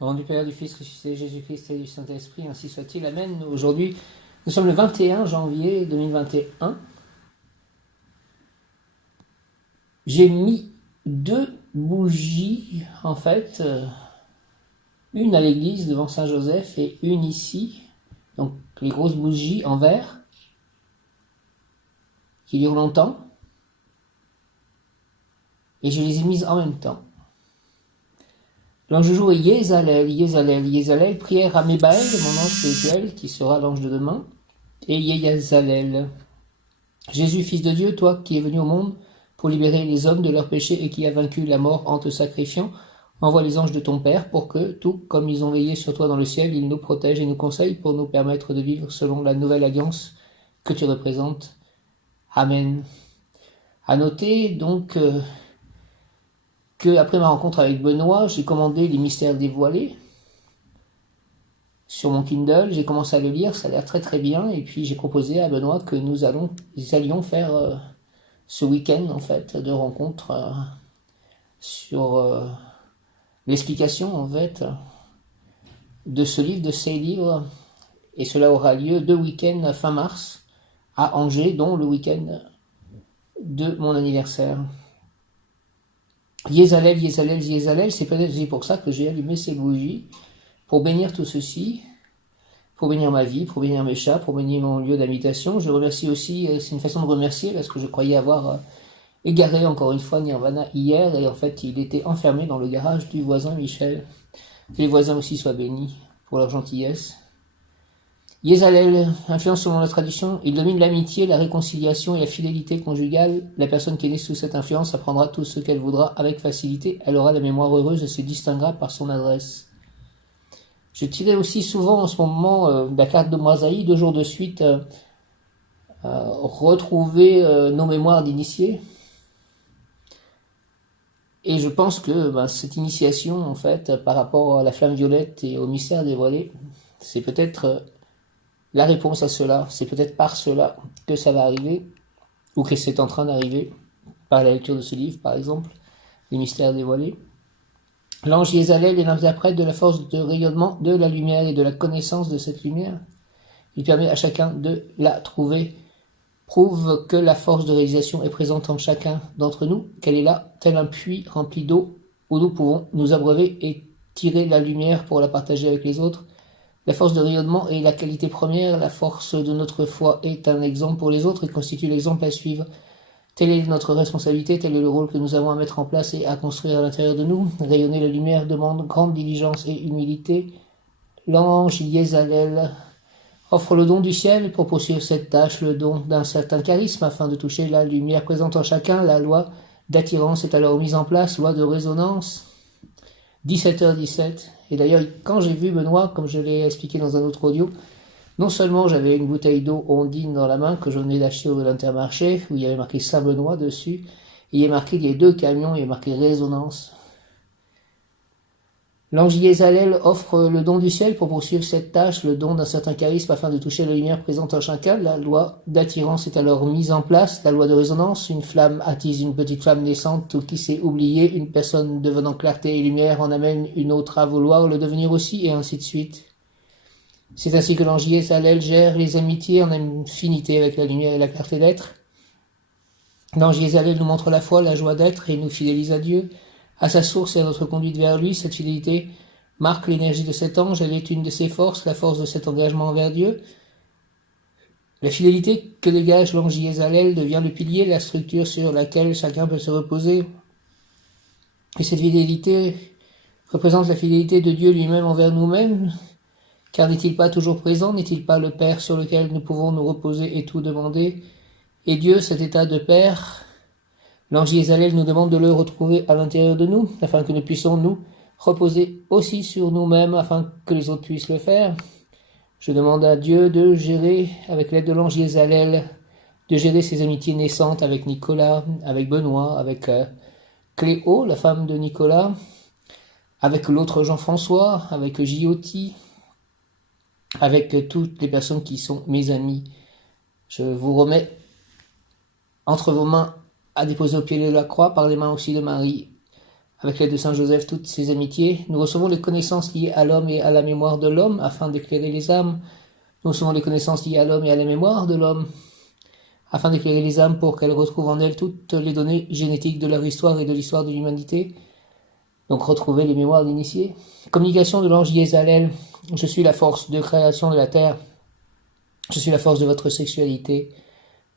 Au nom du Père, du Fils, ressuscité, Jésus-Christ et du Saint-Esprit, ainsi soit-il. Amen. Aujourd'hui, nous sommes le 21 janvier 2021. J'ai mis 2 bougies, en fait, une à l'église devant Saint-Joseph et une ici. Donc, les grosses bougies en verre, qui durent longtemps. Et je les ai mises en même temps. L'ange du jour est Yézalel, Yézalel, Yézalel, prière à Mébaël, mon ange spirituel, qui sera l'ange de demain, et Yézalel. Jésus, Fils de Dieu, toi qui es venu au monde pour libérer les hommes de leurs péchés et qui as vaincu la mort en te sacrifiant, envoie les anges de ton Père pour que, tout comme ils ont veillé sur toi dans le ciel, ils nous protègent et nous conseillent pour nous permettre de vivre selon la nouvelle alliance que tu représentes. Amen. À noter donc que après ma rencontre avec Benoît, j'ai commandé les mystères dévoilés sur mon Kindle, j'ai commencé à le lire, ça a l'air très très bien, et puis j'ai proposé à Benoît que nous allions faire ce week-end en fait de rencontres sur l'explication en fait de ce livre, de ces livres, et cela aura lieu 2 week-ends fin mars à Angers, dont le week-end de mon anniversaire. Yézalel, Yézalel, Yézalel, c'est peut-être aussi pour ça que j'ai allumé ces bougies, pour bénir tout ceci, pour bénir ma vie, pour bénir mes chats, pour bénir mon lieu d'habitation. Je remercie aussi, c'est une façon de remercier, parce que je croyais avoir égaré encore une fois Nirvana hier, et en fait il était enfermé dans le garage du voisin Michel. Que les voisins aussi soient bénis pour leur gentillesse. Yézalel, influence selon la tradition, il domine l'amitié, la réconciliation et la fidélité conjugale. La personne qui est née sous cette influence apprendra tout ce qu'elle voudra avec facilité. Elle aura la mémoire heureuse et se distinguera par son adresse. Je tirais aussi souvent en ce moment la carte de Moasaï, 2 jours de suite, retrouver nos mémoires d'initiés. Et je pense que cette initiation, en fait, par rapport à la flamme violette et au mystère dévoilé, c'est peut-être la réponse à cela. C'est peut-être par cela que ça va arriver, ou que c'est en train d'arriver, par la lecture de ce livre, par exemple, les mystères dévoilés. L'ange Yézalel est l'interprète de la force de rayonnement de la lumière et de la connaissance de cette lumière. Il permet à chacun de la trouver, prouve que la force de réalisation est présente en chacun d'entre nous, qu'elle est là, tel un puits rempli d'eau, où nous pouvons nous abreuver et tirer la lumière pour la partager avec les autres. La force de rayonnement est la qualité première, la force de notre foi est un exemple pour les autres et constitue l'exemple à suivre. Telle est notre responsabilité, tel est le rôle que nous avons à mettre en place et à construire à l'intérieur de nous. Rayonner la lumière demande grande diligence et humilité. L'ange Yézalel offre le don du ciel pour poursuivre cette tâche, le don d'un certain charisme afin de toucher la lumière présente en chacun. La loi d'attirance est alors mise en place, loi de résonance. 17h17. Et d'ailleurs, quand j'ai vu Benoît, comme je l'ai expliqué dans un autre audio, non seulement j'avais une bouteille d'eau Ondine dans la main que je venais d'acheter au Intermarché, où il y avait marqué Saint-Benoît dessus, et il y a marqué, il y a 2 camions, il y a marqué résonance. L'ange Yézalel offre le don du ciel pour poursuivre cette tâche, le don d'un certain charisme afin de toucher la lumière présente en chacun. La loi d'attirance est alors mise en place, la loi de résonance, une flamme attise une petite flamme naissante qui s'est oubliée, une personne devenant clarté et lumière en amène une autre à vouloir le devenir aussi, et ainsi de suite. C'est ainsi que l'ange Yézalel gère les amitiés en infinité avec la lumière et la clarté d'être. L'ange Yézalel nous montre la foi, la joie d'être et nous fidélise à Dieu, à sa source et à notre conduite vers lui. Cette fidélité marque l'énergie de cet ange, elle est une de ses forces, la force de cet engagement envers Dieu. La fidélité que dégage l'ange Yézalel devient le pilier, la structure sur laquelle chacun peut se reposer. Et cette fidélité représente la fidélité de Dieu lui-même envers nous-mêmes. Car n'est-il pas toujours présent, n'est-il pas le Père sur lequel nous pouvons nous reposer et tout demander? Et Dieu, cet état de Père, l'ange Yézalel nous demande de le retrouver à l'intérieur de nous, afin que nous puissions nous reposer aussi sur nous-mêmes, afin que les autres puissent le faire. Je demande à Dieu de gérer, avec l'aide de l'ange Yézalel, de gérer ses amitiés naissantes avec Nicolas, avec Benoît, avec Cléo, la femme de Nicolas, avec l'autre Jean-François, avec Gioti, avec toutes les personnes qui sont mes amis. Je vous remets entre vos mains à déposer au pied de la croix, par les mains aussi de Marie, avec l'aide de Saint Joseph, toutes ses amitiés. Nous recevons les connaissances liées à l'homme et à la mémoire de l'homme, afin d'éclairer les âmes. Nous recevons les connaissances liées à l'homme et à la mémoire de l'homme, afin d'éclairer les âmes pour qu'elles retrouvent en elles toutes les données génétiques de leur histoire et de l'histoire de l'humanité. Donc retrouver les mémoires d'initiés. Communication de l'ange Yézalel. Je suis la force de création de la terre. Je suis la force de votre sexualité.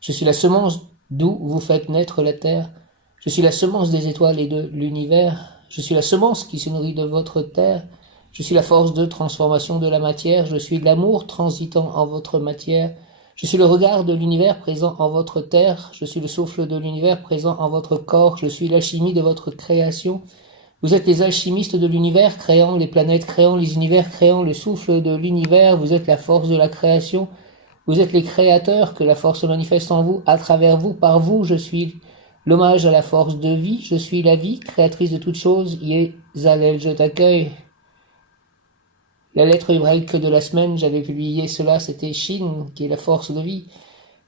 Je suis la semence d'où vous faites naître la terre. Je suis la semence des étoiles et de l'univers. Je suis la semence qui se nourrit de votre terre. Je suis la force de transformation de la matière. Je suis l'amour transitant en votre matière. Je suis le regard de l'univers présent en votre terre. Je suis le souffle de l'univers présent en votre corps. Je suis l'alchimie de votre création. Vous êtes les alchimistes de l'univers, créant les planètes, créant les univers, créant le souffle de l'univers. Vous êtes la force de la création. Vous êtes les créateurs, que la force se manifeste en vous, à travers vous, par vous. Je suis l'hommage à la force de vie. Je suis la vie, créatrice de toutes choses. Yézalel, je t'accueille. La lettre hébraïque de la semaine, j'avais publié cela, c'était Shin, qui est la force de vie.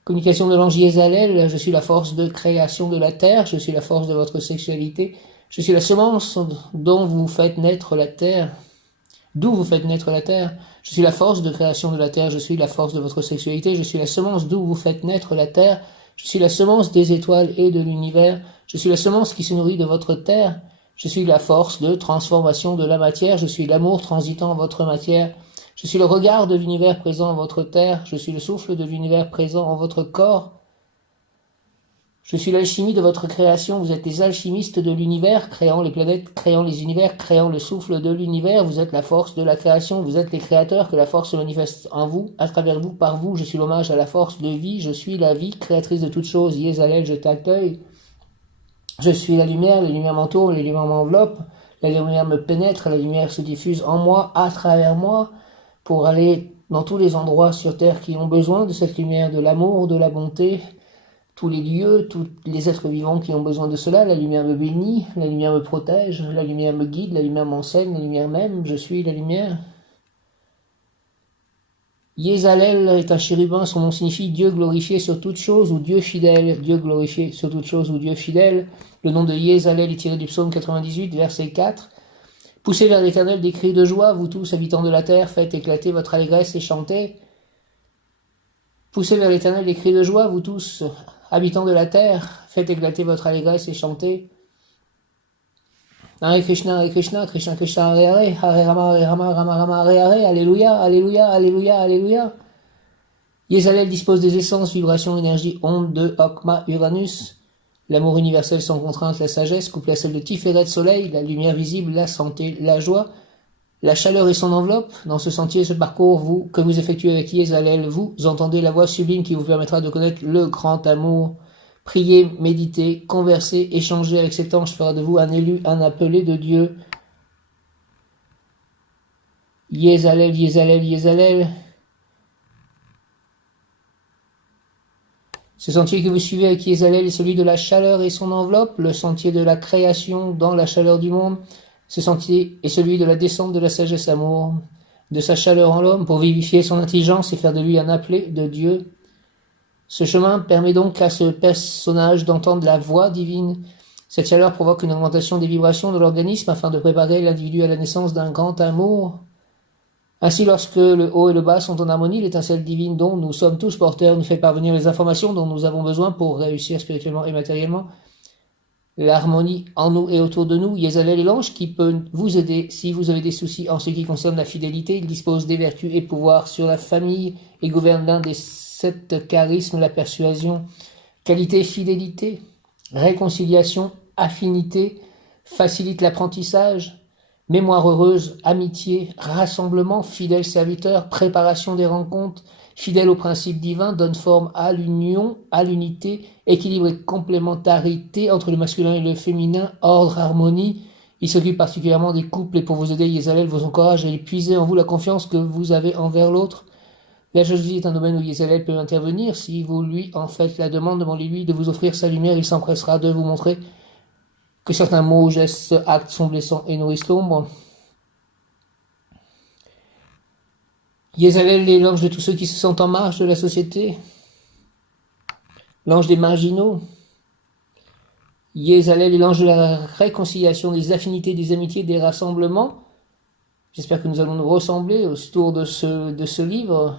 Communication de l'ange Yézalel, je suis la force de création de la terre. Je suis la force de votre sexualité. Je suis la semence dont vous faites naître la terre, d'où vous faites naître la terre. Je suis la force de création de la terre, je suis la force de votre sexualité, je suis la semence d'où vous faites naître la terre, je suis la semence des étoiles et de l'univers, je suis la semence qui se nourrit de votre terre, je suis la force de transformation de la matière, je suis l'amour transitant en votre matière, je suis le regard de l'univers présent en votre terre, je suis le souffle de l'univers présent en votre corps. Je suis l'alchimie de votre création, vous êtes les alchimistes de l'univers, créant les planètes, créant les univers, créant le souffle de l'univers, vous êtes la force de la création, vous êtes les créateurs, que la force se manifeste en vous, à travers vous, par vous, je suis l'hommage à la force de vie, je suis la vie, créatrice de toutes choses, Yézalel, je t'accueille. Je suis la lumière m'entoure, la lumière m'enveloppe, la lumière me pénètre, la lumière se diffuse en moi, à travers moi, pour aller dans tous les endroits sur terre qui ont besoin de cette lumière, de l'amour, de la bonté, tous les lieux, tous les êtres vivants qui ont besoin de cela. La lumière me bénit, la lumière me protège, la lumière me guide, la lumière m'enseigne, la lumière m'aime, je suis la lumière. Yézalel est un chérubin, son nom signifie Dieu glorifié sur toute chose ou Dieu fidèle, Dieu glorifié sur toute chose ou Dieu fidèle. Le nom de Yézalel est tiré du psaume 98, verset 4. Poussez vers l'Éternel des cris de joie, vous tous, habitants de la terre, faites éclater votre allégresse et chantez. Poussez vers l'Éternel des cris de joie, vous tous, habitants de la terre, faites éclater votre allégresse et chantez. Hare Krishna, Krishna Krishna, Hare Hare, Hare Rama, Rama Rama, Hare Hare, Alléluia, Alléluia, Alléluia, Alléluia. Yézalel dispose des essences, vibrations, énergie, ondes de Okma, Uranus. L'amour universel sans contrainte, la sagesse, couplée à celle de Tiferet, soleil, la lumière visible, la santé, la joie. La chaleur et son enveloppe, dans ce sentier, ce parcours, que vous effectuez avec Yézalel, vous entendez la voix sublime qui vous permettra de connaître le grand amour. Priez, méditez, conversez, échangez avec cet ange fera de vous un élu, un appelé de Dieu. Yézalel, Yézalel, Yézalel. Ce sentier que vous suivez avec Yézalel est celui de la chaleur et son enveloppe, le sentier de la création dans la chaleur du monde. Ce sentier est celui de la descente de la sagesse amour, de sa chaleur en l'homme pour vivifier son intelligence et faire de lui un appelé de Dieu. Ce chemin permet donc à ce personnage d'entendre la voix divine. Cette chaleur provoque une augmentation des vibrations de l'organisme afin de préparer l'individu à la naissance d'un grand amour. Ainsi, lorsque le haut et le bas sont en harmonie, l'étincelle divine dont nous sommes tous porteurs nous fait parvenir les informations dont nous avons besoin pour réussir spirituellement et matériellement. L'harmonie en nous et autour de nous, Yézalel est l'ange qui peut vous aider si vous avez des soucis en ce qui concerne la fidélité. Il dispose des vertus et pouvoirs sur la famille et gouverne l'un des 7 charismes, la persuasion, qualité, fidélité, réconciliation, affinité, facilite l'apprentissage, mémoire heureuse, amitié, rassemblement, fidèle serviteur, préparation des rencontres, fidèle aux principes divins, donne forme à l'union, à l'unité, équilibre et complémentarité entre le masculin et le féminin, ordre, harmonie. Il s'occupe particulièrement des couples et pour vous aider, Yézalel vous encourage à épuiser en vous la confiance que vous avez envers l'autre. La jalousie est un domaine où Yézalel peut intervenir. Si vous lui en faites la demande, demandez-lui de vous offrir sa lumière, il s'empressera de vous montrer que certains mots, gestes, actes sont blessants et nourrissent l'ombre. Yézalel est l'ange de tous ceux qui se sentent en marge de la société, l'ange des marginaux. Yézalel est l'ange de la réconciliation, des affinités, des amitiés, des rassemblements. J'espère que nous allons nous ressembler autour de ce livre.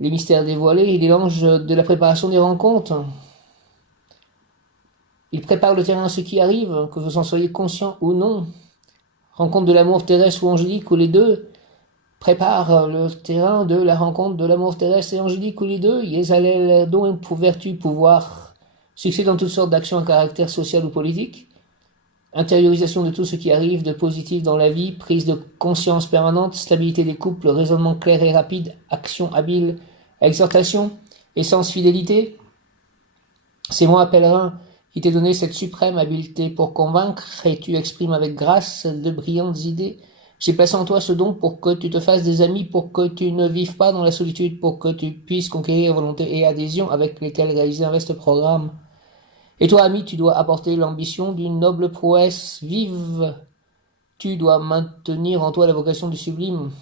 Les mystères dévoilés, il est l'ange de la préparation des rencontres. Il prépare le terrain à ceux qui arrivent, que vous en soyez conscients ou non. Rencontre de l'amour terrestre ou angélique, ou les deux. Prépare le terrain de la rencontre de l'amour terrestre et angélique, ou les deux. Yézalel, don pour vertu, pouvoir, succès dans toutes sortes d'actions à caractère social ou politique. Intériorisation de tout ce qui arrive de positif dans la vie, prise de conscience permanente, stabilité des couples, raisonnement clair et rapide, action habile, exhortation, essence fidélité. C'est moi, pèlerin, qui t'ai donné cette suprême habileté pour convaincre, et tu exprimes avec grâce de brillantes idées. J'ai placé en toi ce don pour que tu te fasses des amis, pour que tu ne vives pas dans la solitude, pour que tu puisses conquérir volonté et adhésion avec lesquelles réaliser un vaste programme. Et toi, ami, tu dois apporter l'ambition d'une noble prouesse vive. Tu dois maintenir en toi la vocation du sublime.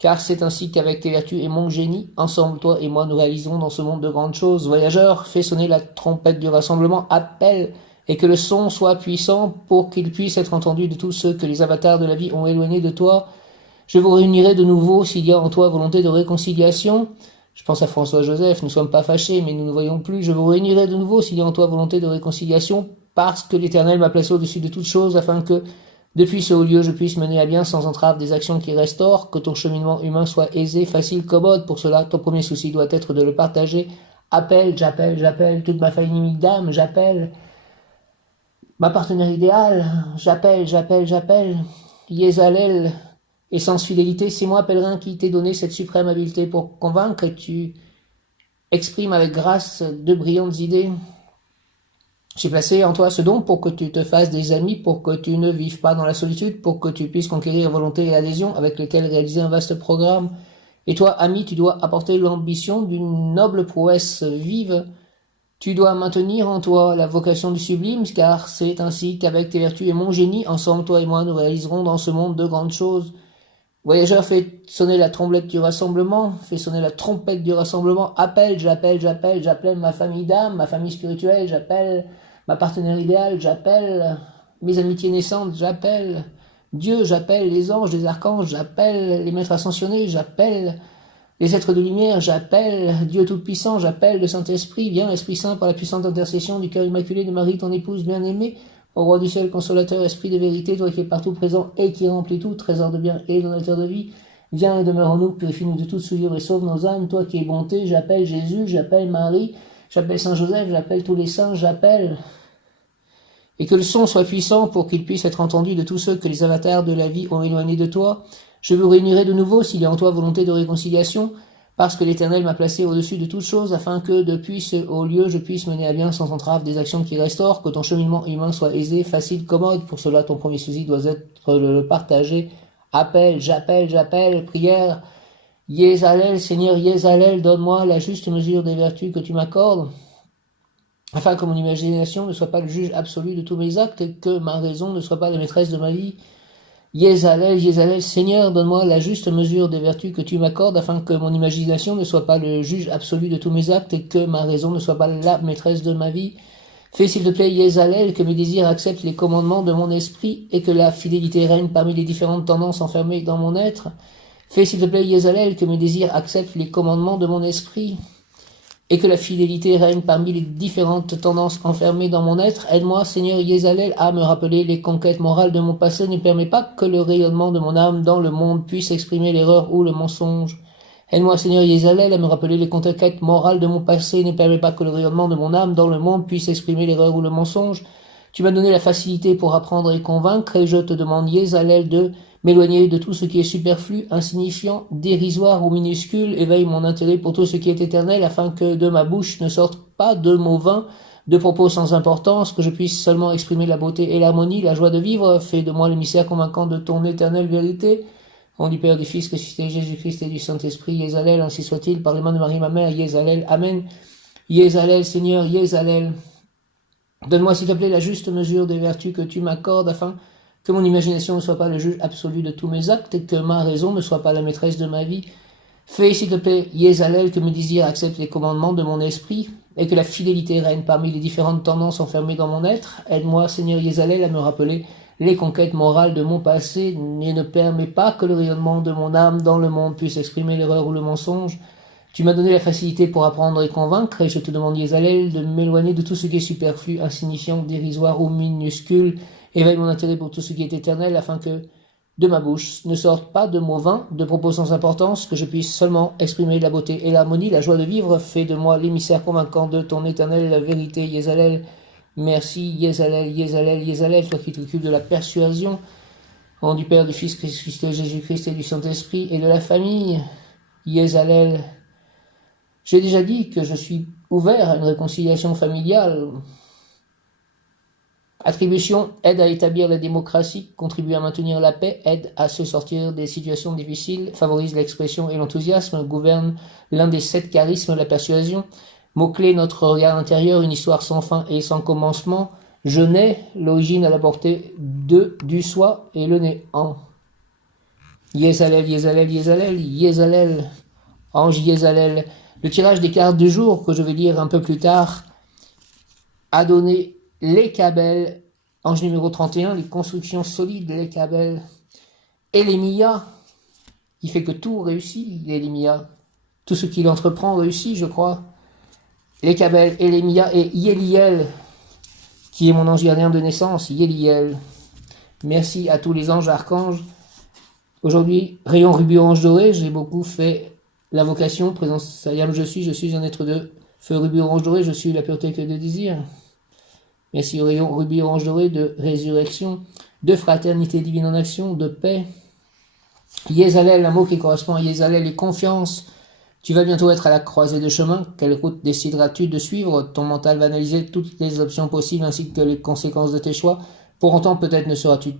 Car c'est ainsi qu'avec tes vertus et mon génie, ensemble, toi et moi, nous réaliserons dans ce monde de grandes choses. Voyageurs, fais sonner la trompette du rassemblement, appelle, et que le son soit puissant pour qu'il puisse être entendu de tous ceux que les avatars de la vie ont éloignés de toi. Je vous réunirai de nouveau s'il y a en toi volonté de réconciliation. Je pense à François-Joseph, nous ne sommes pas fâchés, mais nous ne voyons plus. Je vous réunirai de nouveau s'il y a en toi volonté de réconciliation, parce que l'Éternel m'a placé au-dessus de toutes choses, afin que, depuis ce haut lieu, je puisse mener à bien sans entrave des actions qui restaurent, que ton cheminement humain soit aisé, facile, commode. Pour cela, ton premier souci doit être de le partager. Appelle, j'appelle toute ma famille inimique d'âme, j'appelle ma partenaire idéale, j'appelle. Yézalel, essence fidélité, c'est moi, pèlerin, qui t'ai donné cette suprême habileté pour convaincre, et tu exprimes avec grâce de brillantes idées. J'ai placé en toi ce don pour que tu te fasses des amis, pour que tu ne vives pas dans la solitude, pour que tu puisses conquérir volonté et adhésion avec lesquelles réaliser un vaste programme. Et toi, ami, tu dois apporter l'ambition d'une noble prouesse vive. Tu dois maintenir en toi la vocation du sublime, car c'est ainsi qu'avec tes vertus et mon génie, ensemble, toi et moi, nous réaliserons dans ce monde de grandes choses. Voyageur, fais sonner la trompette du rassemblement, fais sonner la trompette du rassemblement, appelle, j'appelle ma famille d'âme, ma famille spirituelle, j'appelle ma partenaire idéale, j'appelle mes amitiés naissantes, j'appelle Dieu, j'appelle les anges, les archanges, j'appelle les maîtres ascensionnés, j'appelle les êtres de lumière, j'appelle Dieu Tout-Puissant, j'appelle le Saint-Esprit, viens Esprit Saint par la puissante intercession du cœur immaculé de Marie, ton épouse bien-aimée, au roi du ciel, consolateur, esprit de vérité, toi qui es partout présent et qui remplis tout, trésor de bien et donateur de vie, viens et demeure en nous, purifie-nous de toute souillure et sauve nos âmes, toi qui es bonté, j'appelle Jésus, j'appelle Marie, j'appelle Saint-Joseph, j'appelle tous les saints, j'appelle. Et que le son soit puissant pour qu'il puisse être entendu de tous ceux que les avatars de la vie ont éloignés de toi. Je vous réunirai de nouveau s'il y a en toi volonté de réconciliation, parce que l'Éternel m'a placé au-dessus de toutes choses, afin que, depuis ce haut lieu, je puisse mener à bien sans entrave des actions qui restaurent, que ton cheminement humain soit aisé, facile, commode. Pour cela, ton premier souci doit être de le partager. Appel, j'appelle, prière. Yézalel, Seigneur Yézalel, donne-moi la juste mesure des vertus que tu m'accordes, afin que mon imagination ne soit pas le juge absolu de tous mes actes, et que ma raison ne soit pas la maîtresse de ma vie. Yézalel, Seigneur, donne-moi la juste mesure des vertus que tu m'accordes, afin que mon imagination ne soit pas le juge absolu de tous mes actes, et que ma raison ne soit pas la maîtresse de ma vie. Fais, s'il te plaît, Yézalel, que mes désirs acceptent les commandements de mon esprit, et que la fidélité règne parmi les différentes tendances enfermées dans mon être. Fais, s'il te plaît, Yézalel, que mes désirs acceptent les commandements de mon esprit, et que la fidélité règne parmi les différentes tendances enfermées dans mon être. Aide-moi, Seigneur Yézalel, à me rappeler les conquêtes morales de mon passé. Ne permets pas que le rayonnement de mon âme dans le monde puisse exprimer l'erreur ou le mensonge. Aide-moi, Seigneur Yézalel, à me rappeler les conquêtes morales de mon passé. Ne permets pas que le rayonnement de mon âme dans le monde puisse exprimer l'erreur ou le mensonge. Tu m'as donné la facilité pour apprendre et convaincre, et je te demande, Yézalel, de m'éloigner de tout ce qui est superflu, insignifiant, dérisoire ou minuscule. Éveille mon intérêt pour tout ce qui est éternel, afin que de ma bouche ne sortent pas de mots vains, de propos sans importance, que je puisse seulement exprimer la beauté et l'harmonie, la joie de vivre. Fais de moi le mystère convaincant de ton éternelle vérité. Au nom du Père, du Fils, ressuscité Jésus-Christ et du Saint-Esprit, Yézalel, ainsi soit-il, par les mains de Marie, ma mère, Yézalel, Amen. Yézalel, Seigneur, Yézalel. Donne-moi, s'il te plaît, la juste mesure des vertus que tu m'accordes, afin que mon imagination ne soit pas le juge absolu de tous mes actes, et que ma raison ne soit pas la maîtresse de ma vie. Fais, s'il te plaît, Yézalel, que mes désirs acceptent les commandements de mon esprit, et que la fidélité règne parmi les différentes tendances enfermées dans mon être. Aide-moi, Seigneur Yezalel, à me rappeler les conquêtes morales de mon passé, et ne permets pas que le rayonnement de mon âme dans le monde puisse exprimer l'erreur ou le mensonge. Tu m'as donné la facilité pour apprendre et convaincre, et je te demande, Yezalel, de m'éloigner de tout ce qui est superflu, insignifiant, dérisoire ou minuscule. Éveille mon intérêt pour tout ce qui est éternel, afin que de ma bouche ne sortent pas de mots vains, de propos sans importance, que je puisse seulement exprimer la beauté et l'harmonie, la joie de vivre. Fais de moi l'émissaire convaincant de ton éternelle vérité, Yezalel. Merci, Yezalel, Yezalel, Yezalel, toi qui t'occupes de la persuasion, au nom du Père, du Fils, Christ, Jésus-Christ et du Saint-Esprit, et de la famille, Yezalel. J'ai déjà dit que je suis ouvert à une réconciliation familiale. Attribution, aide à établir la démocratie, contribue à maintenir la paix, aide à se sortir des situations difficiles, favorise l'expression et l'enthousiasme, gouverne l'un des 7 charismes, la persuasion. Mot-clé, notre regard intérieur, une histoire sans fin et sans commencement. Je nais, l'origine à la portée du soi et le néant. Yezalel, Yezalel, Yezalel, Yezalel, ange Yezalel. Le tirage des cartes du jour, que je vais lire un peu plus tard, a donné les Kabel, ange numéro 31, les constructions solides, les Kabel, et les Mia, qui fait que tout réussit, les Mia. Tout ce qu'il entreprend réussit, je crois. Les Kabel et les Mia et Yeliel, qui est mon ange gardien de naissance, Yeliel. Merci à tous les anges, archanges. Aujourd'hui, rayon rubis orange doré, j'ai beaucoup fait l'invocation, présence Sayam, je suis un être de feu rubis orange doré, je suis la pureté que de désir. Merci au rayon rubis orange doré de résurrection, de fraternité divine en action, de paix. Yezalel, un mot qui correspond à Yezalel et confiance. Tu vas bientôt être à la croisée de chemin. Quelle route décideras-tu de suivre? Ton mental va analyser toutes les options possibles ainsi que les conséquences de tes choix. Pour autant, peut-être ne seras-tu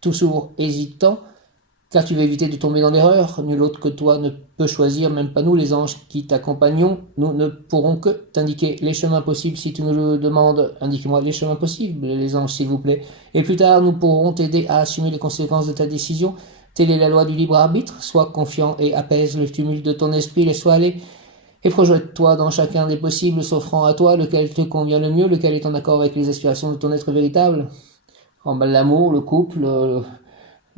toujours hésitant, car tu veux éviter de tomber dans l'erreur. Nul autre que toi ne peut choisir, même pas nous les anges qui t'accompagnons. Nous ne pourrons que t'indiquer les chemins possibles. Si tu nous le demandes, indique-moi les chemins possibles, les anges, s'il vous plaît. Et plus tard, nous pourrons t'aider à assumer les conséquences de ta décision. Telle est la loi du libre arbitre. Sois confiant et apaise le tumulte de ton esprit. Laisse-toi aller et projette-toi dans chacun des possibles, s'offrant à toi lequel te convient le mieux, lequel est en accord avec les aspirations de ton être véritable. L'amour, le couple,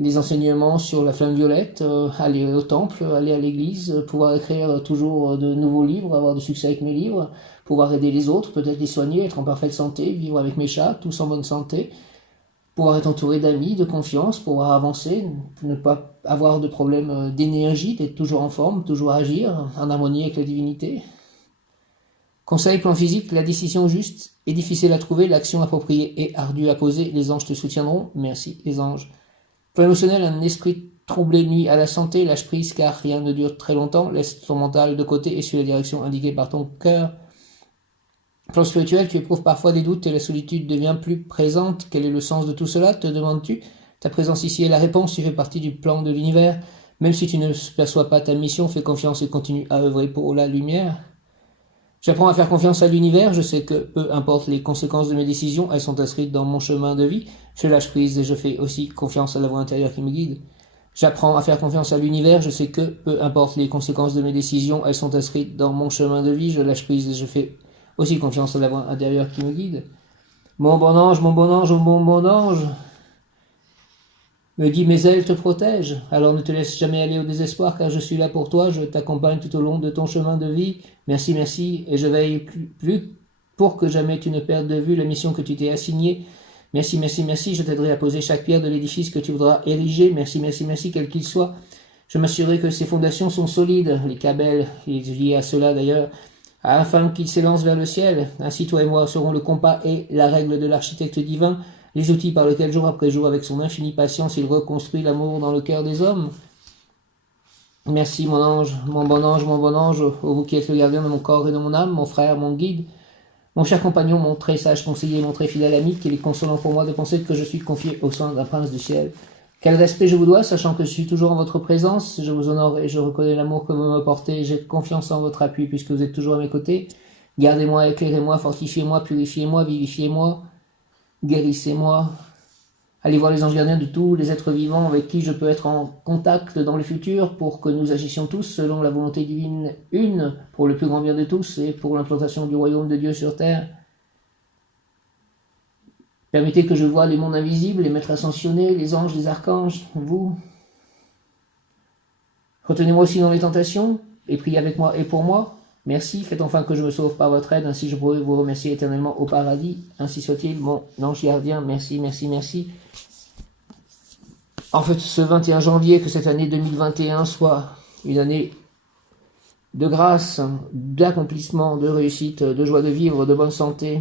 les enseignements sur la flamme violette, aller au temple, aller à l'église, pouvoir écrire toujours de nouveaux livres, avoir du succès avec mes livres, pouvoir aider les autres, peut-être les soigner, être en parfaite santé, vivre avec mes chats, tous en bonne santé, pouvoir être entouré d'amis, de confiance, pouvoir avancer, ne pas avoir de problème d'énergie, d'être toujours en forme, toujours agir, en harmonie avec la divinité. Conseil, plan physique, la décision juste est difficile à trouver, l'action appropriée est ardue à poser, les anges te soutiendront, merci les anges. Plan émotionnel, un esprit troublé nuit à la santé, lâche prise car rien ne dure très longtemps, laisse ton mental de côté et suis la direction indiquée par ton cœur. Plan spirituel, tu éprouves parfois des doutes et la solitude devient plus présente. Quel est le sens de tout cela, te demandes-tu? Ta présence ici est la réponse, tu fais partie du plan de l'univers. Même si tu ne perçois pas ta mission, fais confiance et continue à œuvrer pour la lumière. J'apprends à faire confiance à l'univers, je sais que peu importe les conséquences de mes décisions, elles sont inscrites dans mon chemin de vie. Je lâche prise et je fais aussi confiance à la voix intérieure qui me guide. J'apprends à faire confiance à l'univers, je sais que peu importe les conséquences de mes décisions, elles sont inscrites dans mon chemin de vie. Je lâche prise et je fais aussi confiance à la voix intérieure qui me guide. Mon bon ange, mon bon ange, mon bon ange, me dit mes ailes te protègent, alors ne te laisse jamais aller au désespoir car je suis là pour toi, je t'accompagne tout au long de ton chemin de vie. Merci, merci, et je veille plus pour que jamais tu ne perdes de vue la mission que tu t'es assignée. Merci, merci, merci, je t'aiderai à poser chaque pierre de l'édifice que tu voudras ériger. Merci, merci, merci, quel qu'il soit. Je m'assurerai que ses fondations sont solides, les Kabel, liés à cela d'ailleurs, afin qu'il s'élance vers le ciel. Ainsi toi et moi serons le compas et la règle de l'architecte divin, les outils par lesquels jour après jour, avec son infinie patience, il reconstruit l'amour dans le cœur des hommes. Merci mon ange, mon bon ange, mon bon ange, ô vous qui êtes le gardien de mon corps et de mon âme, mon frère, mon guide, mon cher compagnon, mon très sage conseiller, mon très fidèle ami, qu'il est consolant pour moi de penser que je suis confié au sein d'un prince du ciel. Quel respect je vous dois, sachant que je suis toujours en votre présence, je vous honore et je reconnais l'amour que vous me portez, j'ai confiance en votre appui puisque vous êtes toujours à mes côtés. Gardez-moi, éclairez-moi, fortifiez-moi, purifiez-moi, vivifiez-moi, guérissez-moi. Allez voir les anges gardiens de tous les êtres vivants avec qui je peux être en contact dans le futur pour que nous agissions tous selon la volonté divine une pour le plus grand bien de tous et pour l'implantation du royaume de Dieu sur terre. Permettez que je voie les mondes invisibles, les maîtres ascensionnés, les anges, les archanges, vous. Retenez-moi aussi dans les tentations et priez avec moi et pour moi. Merci, faites enfin que je me sauve par votre aide, ainsi je pourrai vous remercier éternellement au paradis. Ainsi soit-il, mon ange gardien. Merci, merci, merci. En fait, ce 21 janvier, que cette année 2021 soit une année de grâce, d'accomplissement, de réussite, de joie de vivre, de bonne santé,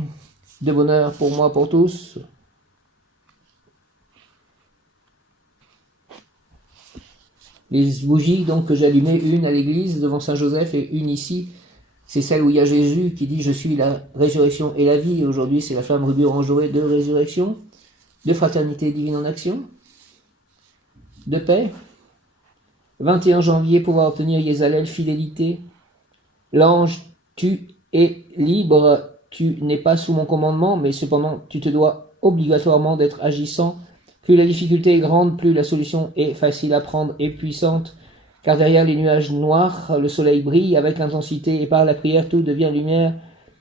de bonheur pour moi, pour tous. Les bougies donc que j'ai allumées, une à l'église devant Saint-Joseph et une ici, c'est celle où il y a Jésus qui dit « Je suis la résurrection et la vie ». Aujourd'hui, c'est la flamme rubis orange dorée de résurrection, de fraternité divine en action, de paix. 21 janvier, pouvoir obtenir Yézalel, fidélité. L'ange, tu es libre, tu n'es pas sous mon commandement, mais cependant tu te dois obligatoirement d'être agissant. Plus la difficulté est grande, plus la solution est facile à prendre et puissante. Car derrière les nuages noirs, le soleil brille avec intensité et par la prière tout devient lumière,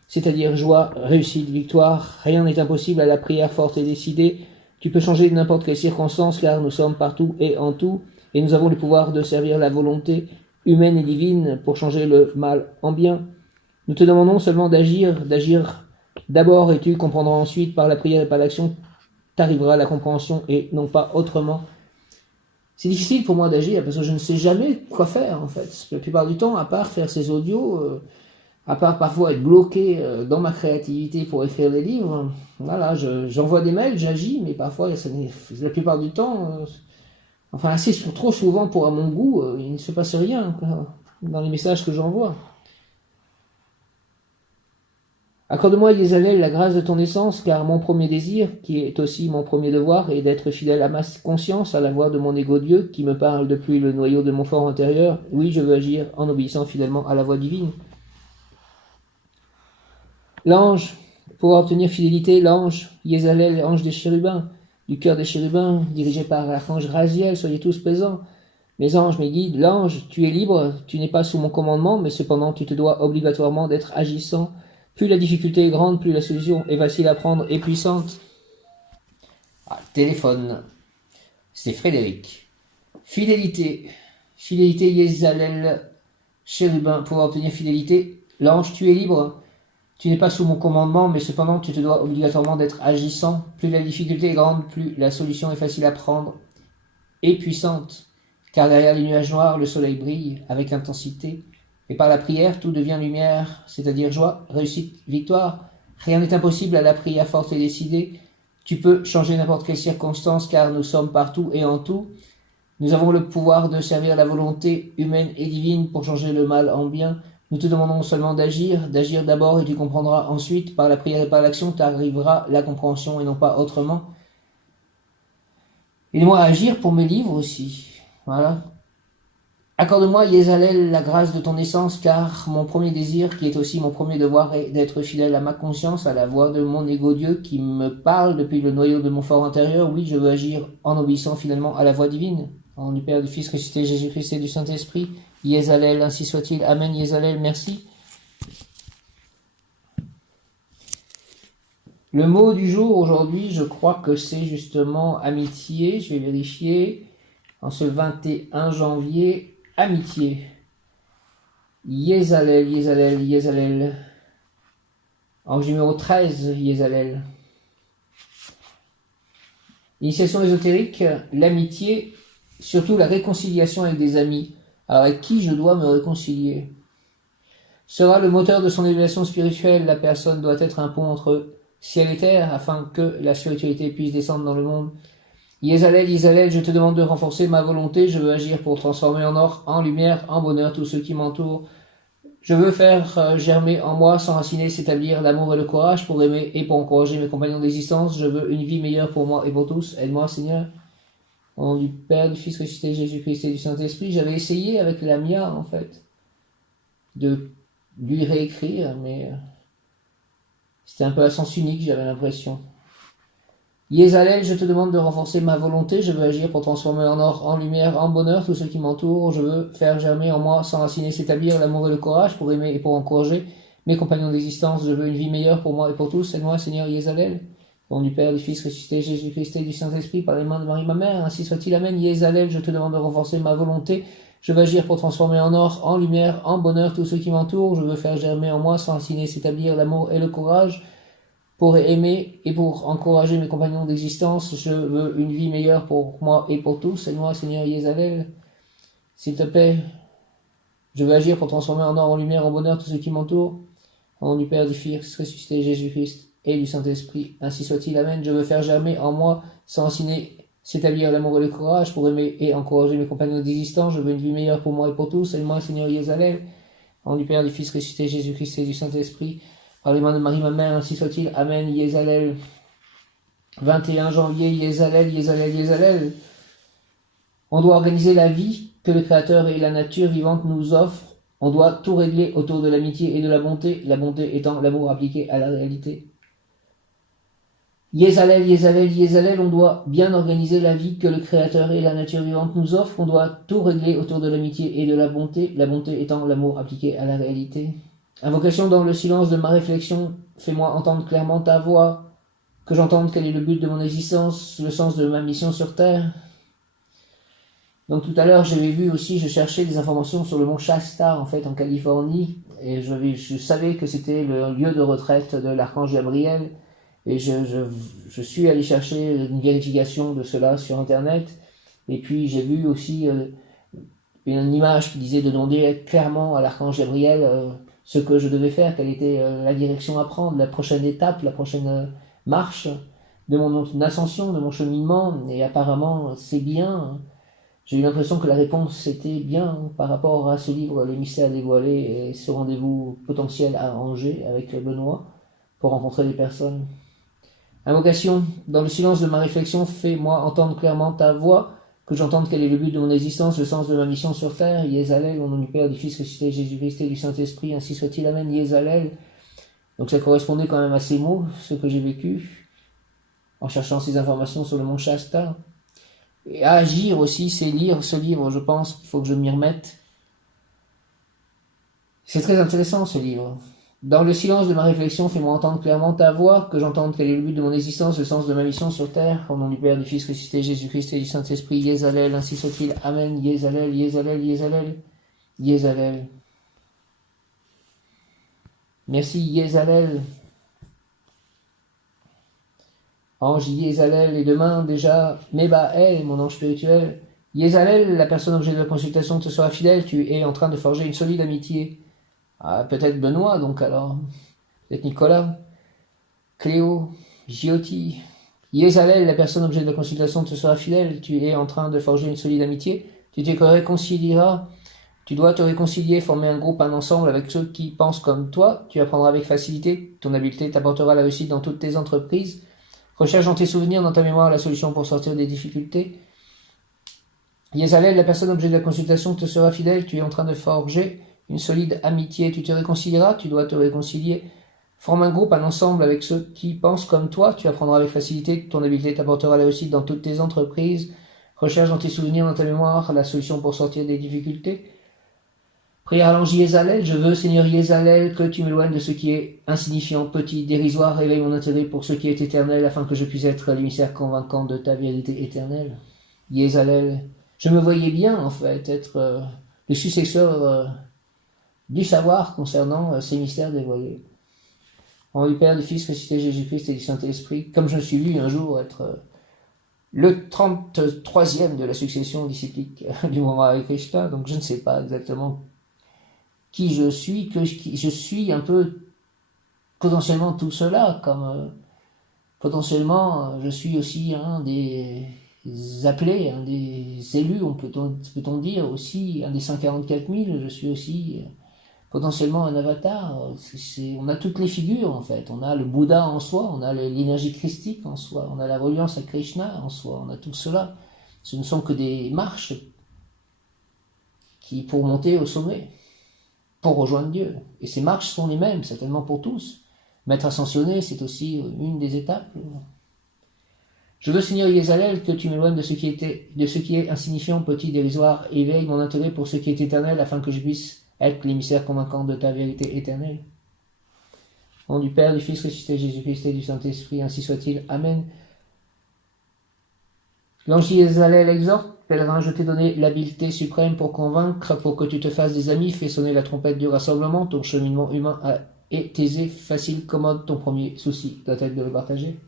c'est-à-dire joie, réussite, victoire. Rien n'est impossible à la prière forte et décidée. Tu peux changer n'importe quelle circonstance car nous sommes partout et en tout, et nous avons le pouvoir de servir la volonté humaine et divine pour changer le mal en bien. Nous te demandons seulement d'agir d'abord et tu comprendras ensuite par la prière et par l'action, t'arrivera la compréhension et non pas autrement. C'est difficile pour moi d'agir parce que je ne sais jamais quoi faire en fait. La plupart du temps, à part faire ces audios, à part parfois être bloqué dans ma créativité pour écrire des livres, voilà, j'envoie des mails, j'agis, mais parfois, la plupart du temps, enfin assez trop souvent pour à mon goût, il ne se passe rien dans les messages que j'envoie. Accorde-moi, Yézalel, la grâce de ton essence, car mon premier désir, qui est aussi mon premier devoir, est d'être fidèle à ma conscience, à la voix de mon égo Dieu, qui me parle depuis le noyau de mon fort intérieur. Oui, je veux agir en obéissant fidèlement à la voix divine. L'ange, pour obtenir fidélité, l'ange, Yézalel, ange des chérubins, du cœur des chérubins, dirigé par l'archange Raziel, soyez tous présents. Mes anges, mes guides, l'ange, tu es libre, tu n'es pas sous mon commandement, mais cependant tu te dois obligatoirement d'être agissant. Plus la difficulté est grande, plus la solution est facile à prendre et puissante. Téléphone. C'est Frédéric. Fidélité. Fidélité, Yézalel, chérubin, pour obtenir fidélité. L'ange, tu es libre. Tu n'es pas sous mon commandement, mais cependant tu te dois obligatoirement d'être agissant. Plus la difficulté est grande, plus la solution est facile à prendre et puissante. Car derrière les nuages noirs, le soleil brille avec intensité. Et par la prière, tout devient lumière, c'est-à-dire joie, réussite, victoire. Rien n'est impossible à la prière forte et décidée. Tu peux changer n'importe quelle circonstance, car nous sommes partout et en tout. Nous avons le pouvoir de servir la volonté humaine et divine pour changer le mal en bien. Nous te demandons seulement d'agir d'abord et tu comprendras ensuite. Par la prière et par l'action, t'arrivera la compréhension et non pas autrement. Aide-moi à agir pour mes livres aussi. Voilà. Accorde-moi, Yézalel, la grâce de ton essence, car mon premier désir, qui est aussi mon premier devoir, est d'être fidèle à ma conscience, à la voix de mon égo Dieu qui me parle depuis le noyau de mon fort intérieur. Oui, je veux agir en obéissant finalement à la voix divine. En nom du Père, du Fils, ressuscité, Jésus-Christ et du Saint-Esprit. Yézalel, ainsi soit-il. Amen, Yézalel, merci. Le mot du jour aujourd'hui, je crois que c'est justement amitié. Je vais vérifier. En ce 21 janvier, amitié. Yézalel, Yézalel, Yézalel. Ange numéro 13, Yézalel. Initiation ésotérique, l'amitié, surtout la réconciliation avec des amis. Alors avec qui je dois me réconcilier? Sera le moteur de son élévation spirituelle. La personne doit être un pont entre ciel et terre afin que la spiritualité puisse descendre dans le monde. Yézalel, Yézalel, je te demande de renforcer ma volonté. Je veux agir pour transformer en or, en lumière, en bonheur tous ceux qui m'entourent. Je veux faire germer en moi, s'enraciner, s'établir l'amour et le courage pour aimer et pour encourager mes compagnons d'existence. Je veux une vie meilleure pour moi et pour tous. Aide-moi, Seigneur. Au nom du Père, du Fils ressuscité, Jésus-Christ et du Saint-Esprit. J'avais essayé avec la Mia, en fait, de lui réécrire, mais c'était un peu à sens unique, j'avais l'impression. Yezalel, je te demande de renforcer ma volonté, je veux agir pour transformer en or, en lumière, en bonheur tous ceux qui m'entourent, je veux faire germer en moi, s'enraciner, s'établir l'amour et le courage pour aimer et pour encourager mes compagnons d'existence, je veux une vie meilleure pour moi et pour tous, aide-moi Seigneur Yezalel. Au nom du Père, du Fils ressuscité, Jésus-Christ et du Saint-Esprit, par les mains de Marie ma mère, ainsi soit-il, amen. Yezalel, je te demande de renforcer ma volonté, je veux agir pour transformer en or, en lumière, en bonheur tous ceux qui m'entourent, je veux faire germer en moi, s'enraciner, s'établir l'amour et le courage, pour aimer et pour encourager mes compagnons d'existence, je veux une vie meilleure pour moi et pour tous, aide-moi Seigneur Yezalel, s'il te plaît, je veux agir pour transformer en or, en lumière, en bonheur tous ceux qui m'entourent, au nom du Père, du Fils ressuscité, Jésus-Christ et du Saint-Esprit, ainsi soit-il, amen. Je veux faire germer en moi, s'enraciner, s'établir l'amour et le courage pour aimer et encourager mes compagnons d'existence. Je veux une vie meilleure pour moi et pour tous. Aide-moi, Seigneur Yezalel, au nom du Père, du Fils ressuscité, Jésus-Christ et du Saint-Esprit, par les mains de Marie ma mère, ainsi soit-il, amen. Yezalel, 21 janvier, Yezalel, Yezalel, Yezalel. On doit organiser la vie que le Créateur et la nature vivante nous offrent. On doit tout régler autour de l'amitié et de la bonté étant l'amour appliqué à la réalité. Yezalel, Yezalel, Yezalel, on doit bien organiser la vie que le Créateur et la nature vivante nous offrent. On doit tout régler autour de l'amitié et de la bonté étant l'amour appliqué à la réalité. Invocation dans le silence de ma réflexion, fais-moi entendre clairement ta voix, que j'entende quel est le but de mon existence, le sens de ma mission sur Terre. Donc tout à l'heure, j'avais vu aussi, je cherchais des informations sur le mont Shasta, en fait, en Californie, et je savais que c'était le lieu de retraite de l'archange Gabriel, et je suis allé chercher une vérification de cela sur Internet, et puis j'ai vu aussi une image qui disait de demander clairement à l'archange Gabriel ce que je devais faire, quelle était la direction à prendre, la prochaine étape, la prochaine marche de mon ascension, de mon cheminement, et apparemment c'est bien. J'ai eu l'impression que la réponse était bien par rapport à ce livre, Les mystères dévoilés, et ce rendez-vous potentiel à Angers avec Benoît pour rencontrer des personnes. Invocation, dans le silence de ma réflexion, fais-moi entendre clairement ta voix, que j'entende quel est le but de mon existence, le sens de ma mission sur terre. Yezalel, au nom du Père, du Fils ressuscité, Jésus-Christ et du Saint-Esprit, ainsi soit-il, amen. Yezalel. Donc ça correspondait quand même à ces mots, ce que j'ai vécu, en cherchant ces informations sur le mont Shasta. Et à agir aussi, c'est lire ce livre, je pense qu'il faut que je m'y remette. C'est très intéressant ce livre. Dans le silence de ma réflexion, fais-moi entendre clairement ta voix, que j'entende quel est le but de mon existence, le sens de ma mission sur terre, au nom du Père, du Fils ressuscité, Jésus-Christ et du Saint-Esprit, Yezalel, ainsi soit-il, amen, Yezalel, Yezalel, Yezalel, Yezalel. Merci Yezalel. Ange Yezalel, et demain déjà, Mebael, mon ange spirituel. Yezalel, la personne objet de la consultation te sera fidèle, tu es en train de forger une solide amitié. Ah, peut-être Benoît, donc alors. Peut-être Nicolas. Cléo, Giotti. Yezalel, la personne objet de la consultation te sera fidèle, tu es en train de forger une solide amitié. Tu te réconcilieras. Tu dois te réconcilier, former un groupe, un ensemble avec ceux qui pensent comme toi. Tu apprendras avec facilité. Ton habileté t'apportera la réussite dans toutes tes entreprises. Recherche dans tes souvenirs, dans ta mémoire, la solution pour sortir des difficultés. Yezalel, la personne objet de la consultation te sera fidèle, tu es en train de forger une solide amitié, tu te réconcilieras, tu dois te réconcilier. Forme un groupe, un ensemble avec ceux qui pensent comme toi, tu apprendras avec facilité, ton habileté t'apportera la réussite dans toutes tes entreprises. Recherche dans tes souvenirs, dans ta mémoire, la solution pour sortir des difficultés. Prière à l'ange Yezalel, je veux, Seigneur Yezalel, que tu m'éloignes de ce qui est insignifiant, petit, dérisoire, réveille mon intérêt pour ce qui est éternel, afin que je puisse être l'émissaire convaincant de ta vérité éternelle. Yezalel, je me voyais bien, en fait, être le successeur du savoir concernant ces mystères dévoilés. En nom du Père, du Fils, ressuscité Jésus-Christ et du Saint-Esprit, comme je me suis vu un jour être le 33e de la succession disciplique du moment avec Krishna, donc je ne sais pas exactement qui je suis, je suis un peu potentiellement tout cela, comme potentiellement je suis aussi un des appelés, un des élus, peut-on dire aussi, un des 144 000, je suis aussi potentiellement un avatar. On a toutes les figures en fait, on a le Bouddha en soi, on a l'énergie christique en soi, on a la reliance à Krishna en soi, on a tout cela. Ce ne sont que des marches pour monter au sommet, pour rejoindre Dieu. Et ces marches sont les mêmes, certainement pour tous. Maître ascensionné, c'est aussi une des étapes. Je veux, Seigneur Yezalel, que tu m'éloignes de ce qui est insignifiant, petit, dérisoire, éveille mon intérêt pour ce qui est éternel, afin que je puisse être l'émissaire convaincant de ta vérité éternelle. Au nom du Père, du Fils ressuscité, Jésus-Christ et du Saint-Esprit, ainsi soit-il. Amen. L'ange Yezalel exhorte, pèlerin, je t'ai donné l'habileté suprême pour convaincre, pour que tu te fasses des amis, fais sonner la trompette du rassemblement, ton cheminement humain est aisé, facile, commode, ton premier souci doit être de le partager.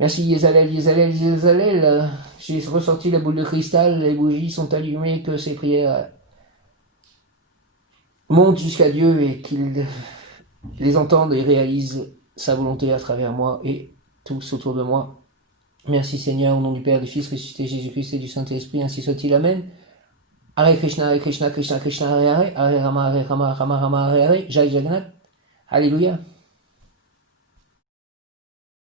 Merci Yezalel, Yezalel, Yezalel. J'ai ressorti la boule de cristal, les bougies sont allumées, que ces prières montent jusqu'à Dieu et qu'il les entende et réalise sa volonté à travers moi et tous autour de moi. Merci Seigneur, au nom du Père, du Fils ressuscité, Jésus-Christ et du Saint-Esprit, ainsi soit-il. Amen. Hare Krishna, Krishna, Krishna, Hare Hare, Hare Rama, Rama, Rama, Hare Hare, Jai Jagannath. Alléluia.